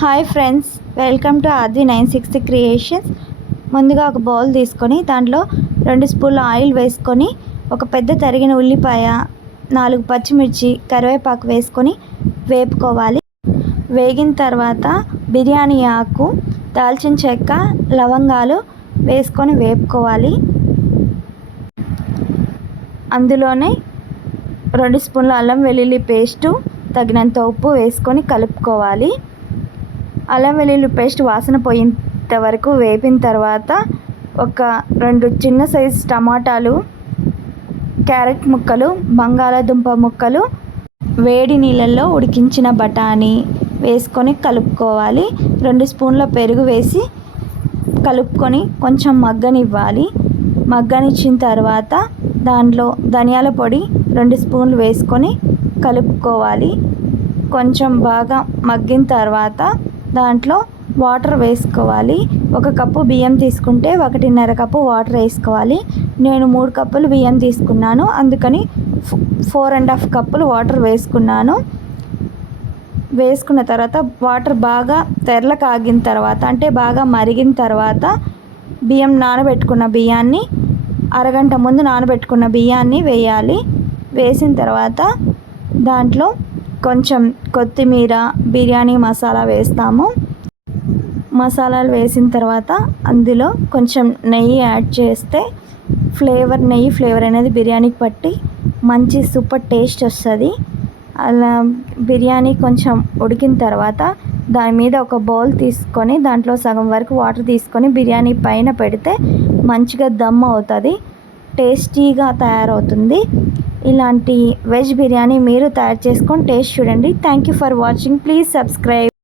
Hi friends welcome to Aadi nine sixty creations. ముందుగా ఒక bowl తీసుకొని దాంట్లో రెండు స్పూన్ల ఆయిల్ వేసుకొని ఒక పెద్ద తరిగిన ఉల్లిపాయ నాలుగు పచ్చిమిర్చి కరివేపాకు వేసుకొని వేపుకోవాలి. వేగిన తర్వాత బిర్యానీ ఆకు దాల్చిన చెక్క లవంగాలు వేసుకొని వేపుకోవాలి. అందులోనే రెండు స్పూన్ల అల్లం వెల్లుల్లి పేస్టు తగినంత ఉప్పు వేసుకొని కలుపుకోవాలి. అల్లం వెల్లుల్లి పేస్ట్ వాసన పోయేంత వరకు వేపిన తర్వాత ఒక రెండు చిన్న సైజు టమాటాలు క్యారెట్ ముక్కలు బంగాళాదుంప ముక్కలు వేడి నీళ్ళల్లో ఉడికించిన బఠానీ వేసుకొని కలుపుకోవాలి. రెండు స్పూన్ల పెరుగు వేసి కలుపుకొని కొంచెం మగ్గనివ్వాలి. మగ్గనిచ్చిన తర్వాత దాంట్లో ధనియాల పొడి రెండు స్పూన్లు వేసుకొని కలుపుకోవాలి. కొంచెం బాగా మగ్గిన తర్వాత దాంట్లో వాటర్ వేసుకోవాలి. ఒక కప్పు బియ్యం తీసుకుంటే ఒకటిన్నర కప్పు వాటర్ వేసుకోవాలి. నేను మూడు కప్పులు బియ్యం తీసుకున్నాను. అందుకని ఫోర్ అండ్ హాఫ్ కప్పులు వాటర్ వేసుకున్నాను. వేసుకున్న తర్వాత వాటర్ బాగా తెరల కాగిన తర్వాత అంటే బాగా మరిగిన తర్వాత బియ్యం నానబెట్టుకున్న బియ్యాన్ని అరగంట ముందు నానబెట్టుకున్న బియ్యాన్ని వేయాలి. వేసిన తర్వాత దాంట్లో కొంచెం కొత్తిమీర బిర్యానీ మసాలా వేస్తాము. మసాలాలు వేసిన తర్వాత అందులో కొంచెం నెయ్యి యాడ్ చేస్తే ఫ్లేవర్ నెయ్యి ఫ్లేవర్ అనేది బిర్యానీకి పట్టి మంచి సూపర్ టేస్ట్ వస్తుంది. అలా బిర్యానీ కొంచెం ఉడికిన తర్వాత దాని మీద ఒక బౌల్ తీసుకొని దాంట్లో సగం వరకు వాటర్ తీసుకొని బిర్యానీ పైన పెడితే మంచిగా దమ్ అవుతుంది. టేస్టీగా తయారవుతుంది. ఇలాంటి వెజ్ బిర్యానీ మీరు తయారు చేసుకొని టేస్ట్ చూడండి. Thank you for watching please subscribe